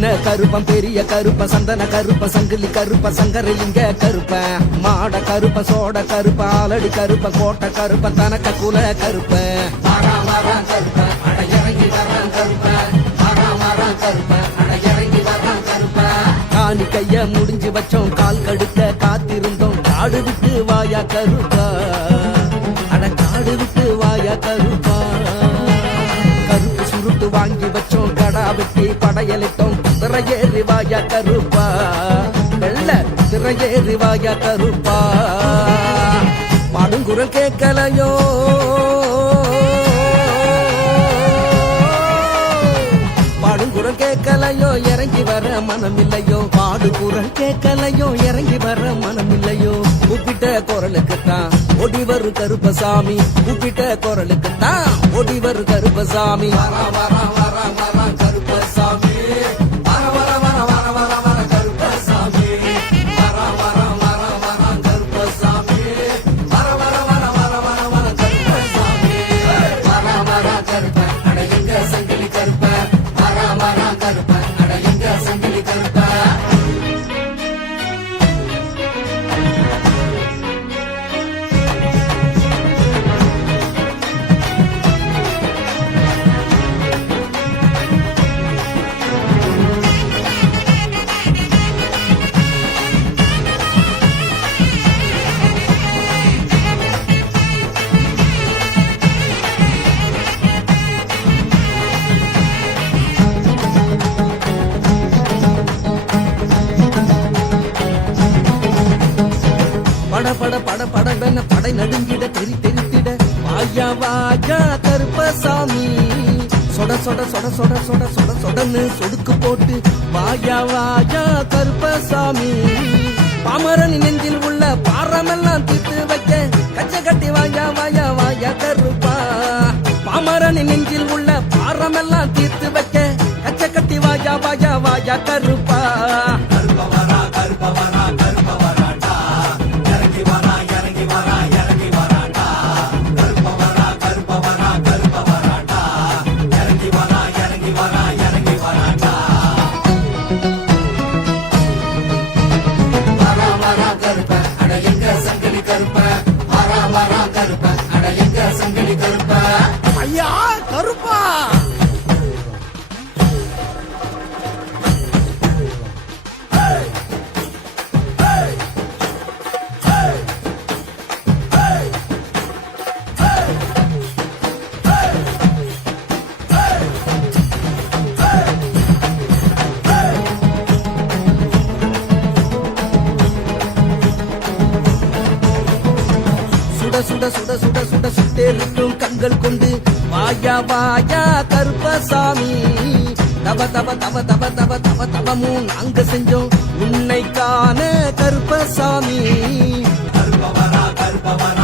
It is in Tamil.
சின்ன கருப்பன் பெரிய கருப்பன் சந்தன கருப்பன் சங்கிலி கருப்பன் சங்கரலிங்க கருப்பன் மாட கருப்பன் சோட கருப்பன் ஆலடி கருப்பன் கோட்டை கருப்பன் தனக்க குல கருப்பன் கருப்பன் அட இறங்கி வரான் கருப்பன் கருப்பன் அட இறங்கி வரான் கருப்பன் காணி கைய முடிஞ்சு வச்சோம் கால் கடுக்க காத்திருந்தோம் காடு விட்டு வாயா கருப்பா அட காடு விட்டு வாயா கருப்பா கருப்பு சுருட்டு வாங்கி வச்சோம் கடா வெட்டி படையலிட்டோம் திரையேறி வாயா கருப்பா வெள்ள திரையேறி வாயா கருப்பா பாடுங்குரல் கேட்கலையோ பாடுங்குரல் கேட்கலையோ இறங்கி வர மனமில்லையோ பாடுகுரல் கேட்கலையோ இறங்கி வர மனமில்லையோ கூப்பிட்ட குரலுக்குத்தான் ஓடி வரு கருப்பசாமி கூப்பிட்ட குரலுக்குத்தான் ஓடி வரு கருப்பசாமி கருப்பசாமி பட பட படவென படை நடுங்கிட தெரி தெரித்திட வாயா வாயா கருப்பசாமி சொட சொட சொட சொட சொட சொட சொடன்னு சொடுக்கு போட்டு வாயா வாயா கருப்பசாமி பாமரன் நெஞ்சில் உள்ள பாரமெல்லாம் தீர்த்து வைக்க கச்ச கட்டி வாயா வாயா வாயா கருப்பா பாமரன் நெஞ்சில் உள்ள பாரமெல்லாம் தீர்த்து வைக்க கச்ச கட்டி வாயா வாயா வாயா கருப்பா கருப்பவரா கருப்பவரா கருப்பவரா ஐயா கருப்பா சுட சுட சுட சுட சுட்டேறிட்டும் கண்கள் கொண்டு வாயா வாயா கருப்பசாமி தவ தவ தவ தவ தவ தவ தவமும் நாங்க செஞ்சோம் உன்னை காண கருப்பசாமி கருப்பவரா கருப்பவரா